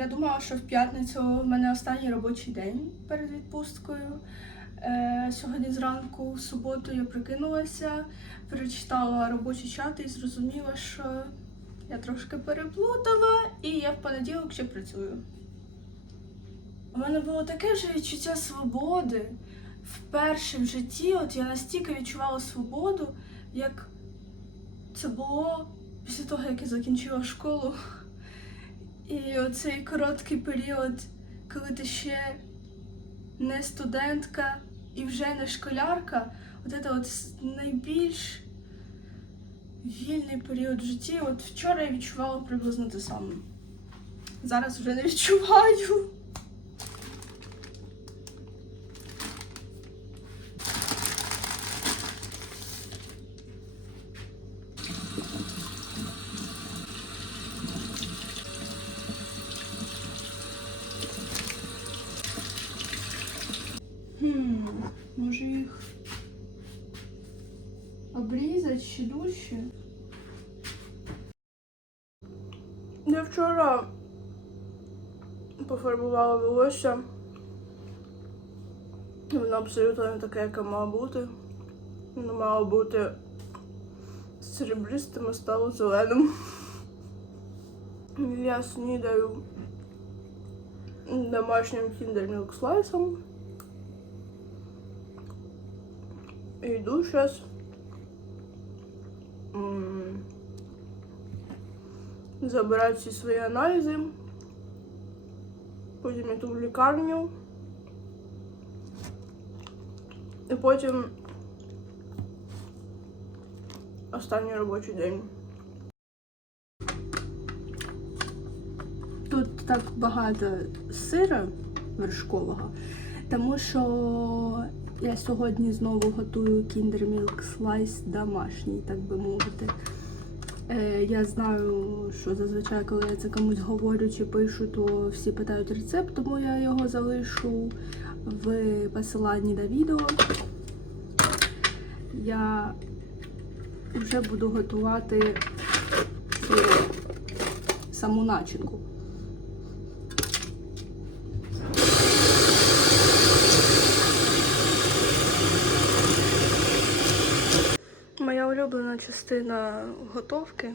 Я думала, що в п'ятницю в мене останній робочий день перед відпусткою. Е, сьогодні зранку, в суботу, я прикинулася, перечитала робочі чати і зрозуміла, що я трошки переплутала, і я в понеділок ще працюю. У мене було таке ж відчуття свободи. Вперше в житті, от я настільки відчувала свободу, як це було після того, як я закінчила школу. І оцей короткий період, коли ти ще не студентка і вже не школярка, от це от найбільш вільний період в житті. От вчора я відчувала приблизно те саме. Зараз вже не відчуваю. Хм, може їх обрізати ще дужче? Я вчора пофарбувала волосся. Воно абсолютно не таке, яке мало бути. Воно мало бути серебристим, а стало зеленим. Я снідаю домашнім Milk слайсом. Йду зараз. Забирати всі свої аналізи. Потім йду в лікарню. І потім останній робочий день. Тут так багато сира вершкового, тому що я сьогодні знову готую Kinder Slice домашній, так би мовити. Е, я знаю, що зазвичай, коли я це комусь говорю чи пишу, то всі питають рецепт, тому я його залишу в посиланні на відео. Я вже буду готувати саму начинку. Моя улюблена частина готовки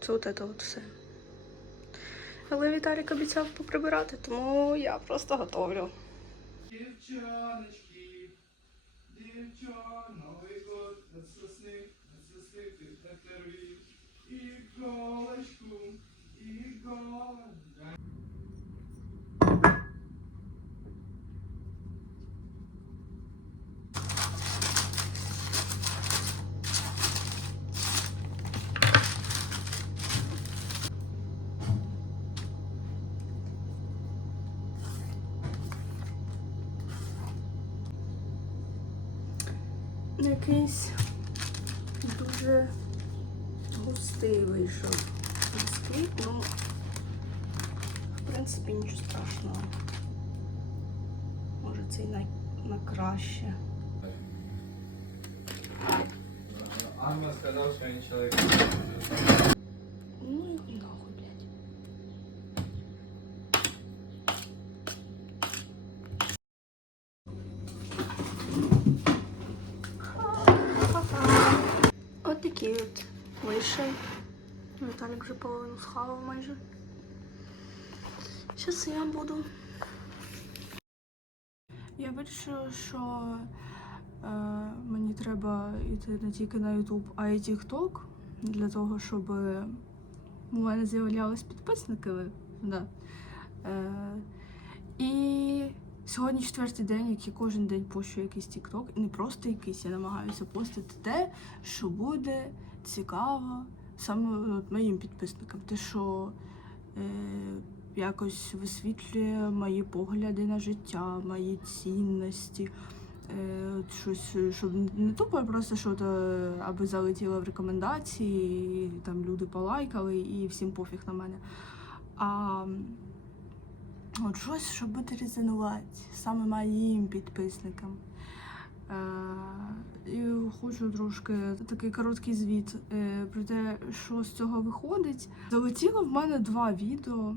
це от це от все. Але Віталік обіцяв поприбирати, тому я просто готовлю. Дівчоночки, дівчон, Новий год, от сосни, от сосни ти натерві, іголочку, іголочку. Якийсь дуже густий вийшов бісквіт, ну, в принципі, нічого страшного. Може, це й на, на краще. Анна сказав, що він чоловік. Ну і нахуй, блядь. От такий от вийшов. Віталік вже половину схавав майже. Зараз я буду. Я вирішила, що е, мені треба йти не тільки на YouTube, а й TikTok для того, щоб у мене з'являлись підписники. Да. Е, і сьогодні четвертий день, як я кожен день пощу якийсь TikTok, і не просто якийсь, я намагаюся постити те, що буде цікаво саме моїм підписникам. Те, що е, якось висвітлює мої погляди на життя, мої цінності. Е, щось, щоб не тупо просто що то аби залетіло в рекомендації, і там люди полайкали і всім пофіг на мене. А от щось, щоб буде резонувати саме моїм підписникам. Е, і хочу трошки такий короткий звіт е, про те, що з цього виходить. Залетіло в мене два відео.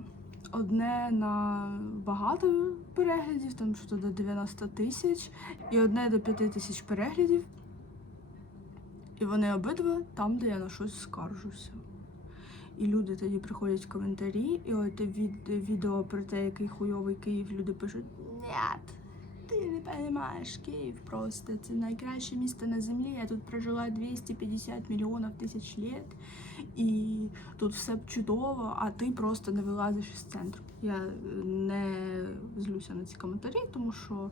Одне на багато переглядів, там що до 90 тисяч, і одне до 5 тисяч переглядів. І вони обидва там, де я на щось скаржуся. І люди тоді приходять в коментарі, і от від відео про те, який хуйовий Київ, люди пишуть: Нет, ти не розумієш, Київ просто це найкраще місто на землі. Я тут прожила 250 мільйонів тисяч літ, і тут все чудово, а ти просто не вилазиш із центру. Я е, не злюся на ці коментарі, тому що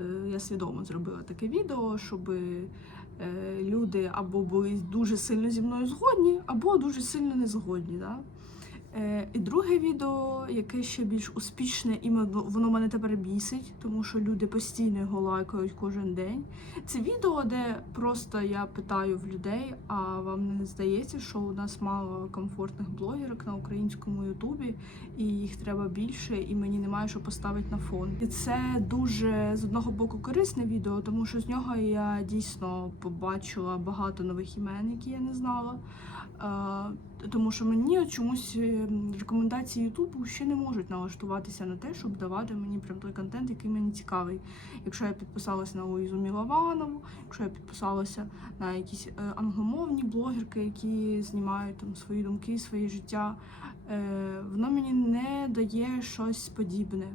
е, я свідомо зробила таке відео, щоб е, люди або були дуже сильно зі мною згодні, або дуже сильно не згодні. Да? Е, і друге відео, яке ще більш успішне, і воно мене тепер бісить, тому що люди постійно його лайкають кожен день. Це відео, де просто я питаю в людей, а вам не здається, що у нас мало комфортних блогерок на українському Ютубі, і їх треба більше, і мені немає що поставити на фон. І це дуже з одного боку корисне відео, тому що з нього я дійсно побачила багато нових імен, які я не знала. Тому що мені чомусь е, рекомендації Ютубу ще не можуть налаштуватися на те, щоб давати мені прям той контент, який мені цікавий. Якщо я підписалася на Луїзу Мілованову, якщо я підписалася на якісь е, англомовні блогерки, які знімають там свої думки, своє життя, е, воно мені не дає щось подібне.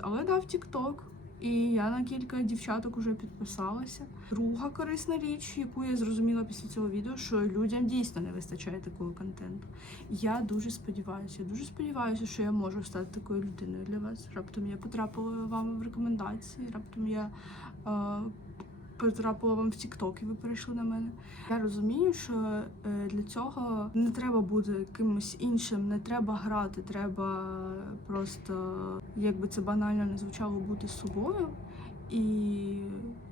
Але дав TikTok. І я на кілька дівчаток уже підписалася. Друга корисна річ, яку я зрозуміла після цього відео, що людям дійсно не вистачає такого контенту. Я дуже сподіваюся, дуже сподіваюся, що я можу стати такою людиною для вас. Раптом я потрапила вам в рекомендації, раптом я е, потрапила вам в TikTok і ви перейшли на мене. Я розумію, що е, для цього не треба бути кимось іншим, не треба грати, треба просто, як би це банально не звучало, бути собою. І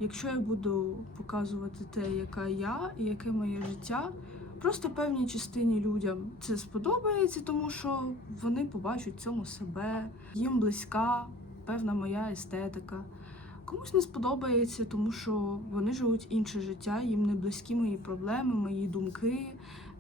якщо я буду показувати те, яка я і яке моє життя, просто певній частині людям це сподобається, тому що вони побачать в цьому себе, їм близька певна моя естетика. Комусь не сподобається, тому що вони живуть інше життя, їм не близькі мої проблеми, мої думки,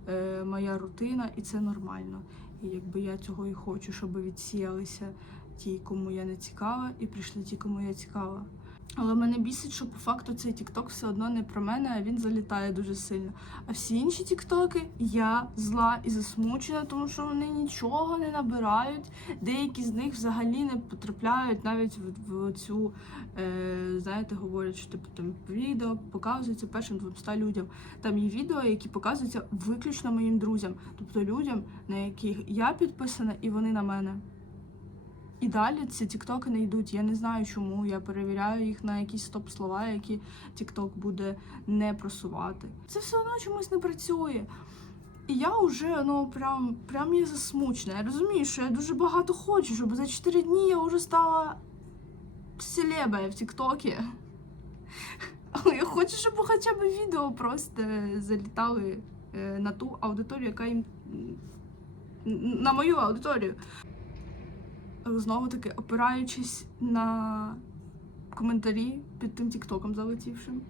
е, моя рутина, і це нормально. І якби я цього і хочу, щоб відсіялися ті, кому я не цікава, і прийшли ті, кому я цікава. Але мене бісить, що по факту цей тікток все одно не про мене, а він залітає дуже сильно. А всі інші тіктоки я зла і засмучена, тому що вони нічого не набирають. Деякі з них взагалі не потрапляють навіть в, в цю, е, знаєте, говорять, що типу там відео показується першим 200 людям. Там є відео, які показуються виключно моїм друзям, тобто людям, на яких я підписана, і вони на мене. І далі ці тіктоки не йдуть. Я не знаю чому. Я перевіряю їх на якісь стоп-слова, які тікток буде не просувати. Це все одно чомусь не працює. І я вже ну прям прям я засмучена. Я розумію, що я дуже багато хочу, щоб за 4 дні я вже стала селебою в Тіктокі. Але я хочу, щоб хоча б відео просто залітали е, на ту аудиторію, яка їм на мою аудиторію. Знову таки, опираючись на коментарі під тим тіктоком залетівшим,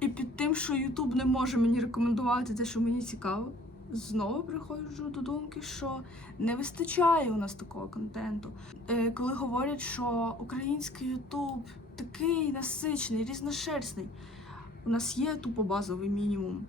і під тим, що Ютуб не може мені рекомендувати те, що мені цікаво, знову приходжу до думки, що не вистачає у нас такого контенту. Е, коли говорять, що український Ютуб такий насичений, різношерстний, у нас є тупо базовий мінімум.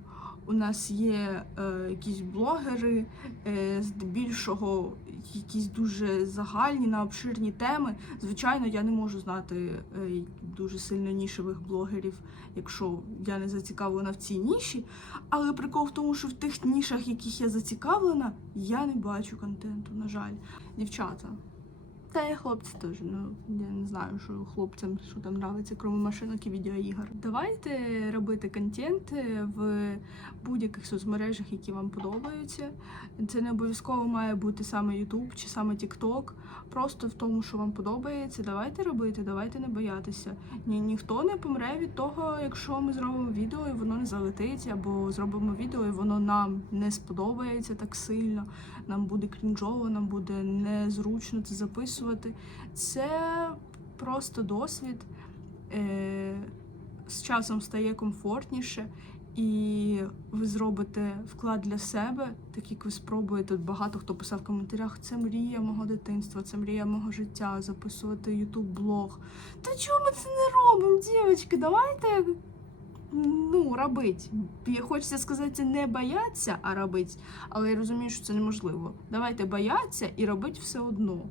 У нас є е, якісь блогери, е, здебільшого якісь дуже загальні на обширні теми. Звичайно, я не можу знати е, дуже сильно нішевих блогерів, якщо я не зацікавлена в цій ніші. Але прикол в тому, що в тих нішах, яких я зацікавлена, я не бачу контенту, на жаль. Дівчата. Та і хлопці теж. Ну я не знаю, що хлопцям що там нравиться, крім машинок і відеоігор. Давайте робити контент е, в будь-яких соцмережах, які вам подобаються. Це не обов'язково має бути саме YouTube чи саме TikTok. Просто в тому, що вам подобається. Давайте робити, давайте не боятися. Ні, ніхто не помре від того, якщо ми зробимо відео і воно не залетить, або зробимо відео, і воно нам не сподобається так сильно. Нам буде крінжово, нам буде незручно це записувати. Це просто досвід. Е- з часом стає комфортніше, і ви зробите вклад для себе, так як ви спробуєте. Багато хто писав в коментарях: це мрія мого дитинства, це мрія мого життя, записувати ютуб блог. Та чому ми це не робимо, дівчатки? Давайте ну. Я хочеться сказати, не бояться, а робить. Але я розумію, що це неможливо. Давайте бояться і робити все одно.